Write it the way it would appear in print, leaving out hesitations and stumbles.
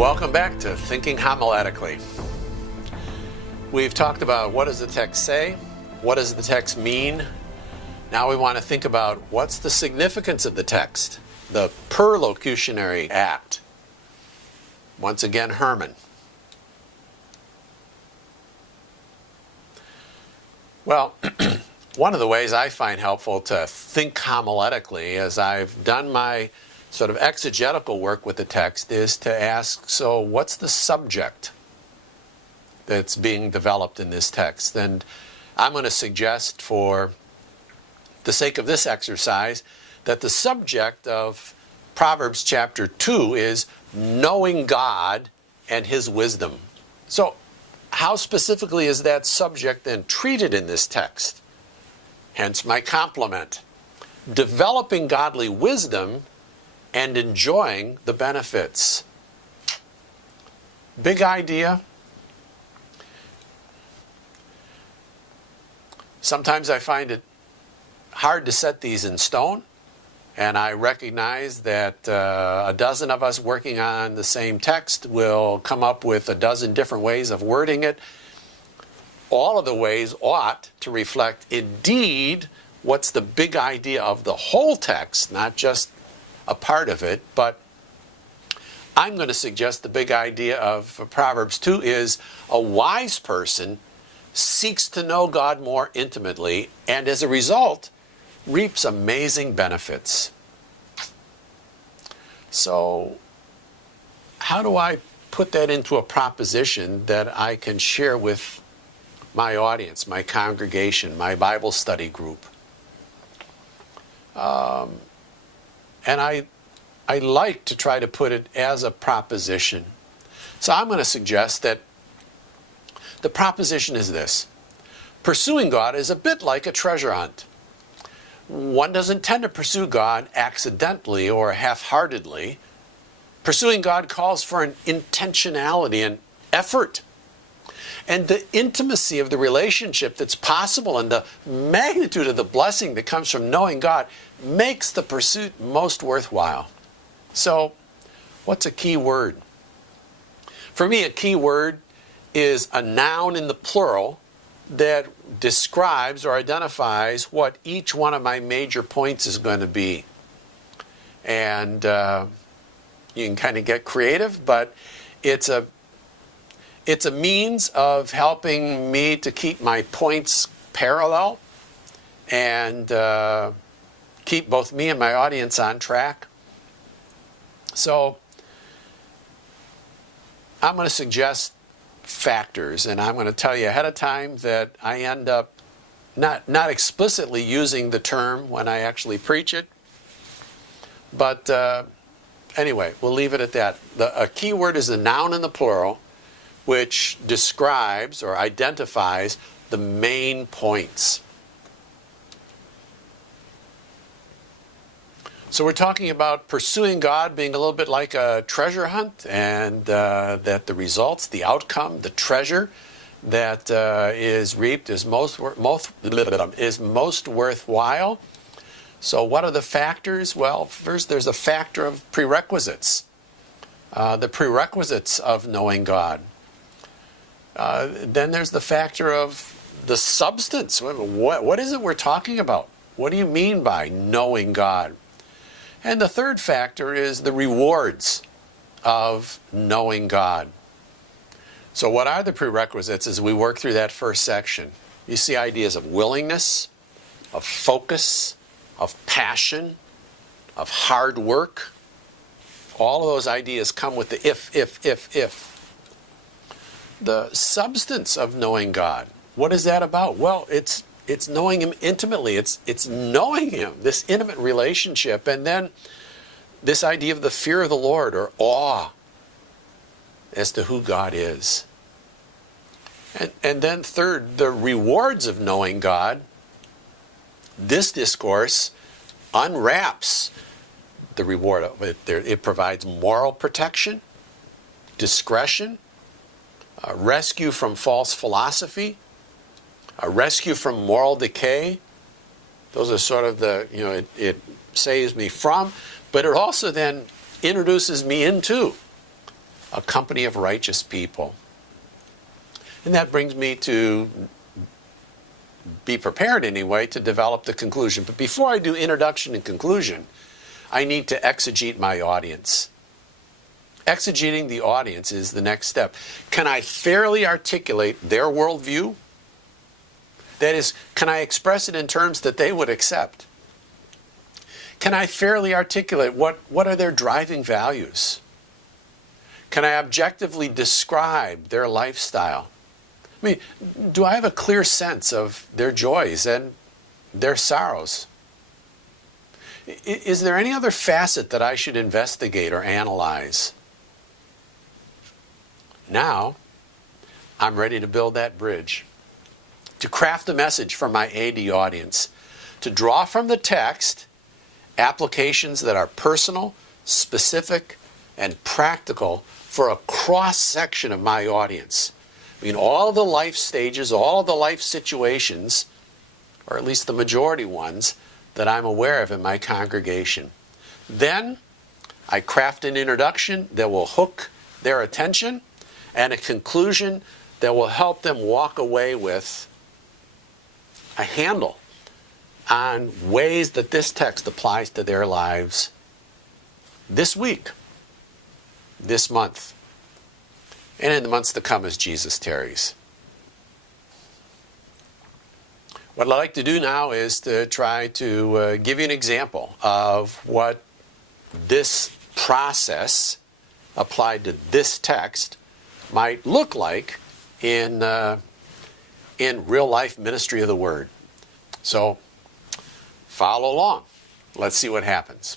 Welcome back to Thinking Homiletically. We've talked about what does the text say, what does the text mean. Now we want to think about what's the significance of the text, the perlocutionary act. Once again, Herman. Well, one of the ways I find helpful to think homiletically as I've done my sort of exegetical work with the text is to ask, so what's the subject that's being developed in this text? And I'm going to suggest, for the sake of this exercise, that the subject of Proverbs chapter 2 is knowing God and His wisdom. So how specifically is that subject then treated in this text? Hence my compliment. Developing godly wisdom and enjoying the benefits. Big idea. Sometimes I find it hard to set these in stone, and I recognize that a dozen of us working on the same text will come up with a dozen different ways of wording it. All of the ways ought to reflect indeed what's the big idea of the whole text, not just a part of it. But I'm going to suggest the big idea of Proverbs 2 is a wise person seeks to know God more intimately and as a result reaps amazing benefits. So how do I put that into a proposition that I can share with my audience, my congregation, my Bible study group? And I like to try to put it as a proposition. So I'm going to suggest that the proposition is this. Pursuing God is a bit like a treasure hunt. One doesn't tend to pursue God accidentally or half-heartedly. Pursuing God calls for an intentionality and effort. And the intimacy of the relationship that's possible and the magnitude of the blessing that comes from knowing God makes the pursuit most worthwhile. So, what's a key word? For me, a key word is a noun in the plural that describes or identifies what each one of my major points is going to be. And you can kind of get creative, but it's a means of helping me to keep my points parallel and keep both me and my audience on track. So I'm going to suggest factors, and I'm going to tell you ahead of time that I end up not explicitly using the term when I actually preach it. But anyway, we'll leave it at that. A key word is a noun in the plural, which describes or identifies the main points. So we're talking about pursuing God being a little bit like a treasure hunt, and that the results, the outcome, the treasure that is reaped is most worthwhile. So what are the factors? Well, first there's a factor of prerequisites. The prerequisites of knowing God. Then there's the factor of the substance. What is it we're talking about? What do you mean by knowing God? And the third factor is the rewards of knowing God. So what are the prerequisites as we work through that first section? You see ideas of willingness, of focus, of passion, of hard work. All of those ideas come with the if. The substance of knowing God. What is that about? Well, it's knowing Him intimately. It's knowing Him, this intimate relationship. And then this idea of the fear of the Lord, or awe as to who God is. And then third, the rewards of knowing God. This discourse unwraps the reward of it. It provides moral protection, discretion, a rescue from false philosophy, a rescue from moral decay. Those are sort of the, it saves me from, but it also then introduces me into a company of righteous people. And that brings me to be prepared anyway to develop the conclusion. But before I do introduction and conclusion, I need to exegete my audience. Exegeting the audience is the next step. Can I fairly articulate their worldview? That is, can I express it in terms that they would accept? Can I fairly articulate what are their driving values? Can I objectively describe their lifestyle? I mean, do I have a clear sense of their joys and their sorrows? Is there any other facet that I should investigate or analyze? Now, I'm ready to build that bridge, to craft a message for my AD audience, to draw from the text applications that are personal, specific, and practical for a cross-section of my audience. I mean, all the life stages, all the life situations, or at least the majority ones, that I'm aware of in my congregation. Then, I craft an introduction that will hook their attention and a conclusion that will help them walk away with a handle on ways that this text applies to their lives this week, this month, and in the months to come as Jesus tarries. What I'd like to do now is to try to give you an example of what this process applied to this text might look like in real life ministry of the Word. So follow along. Let's see what happens.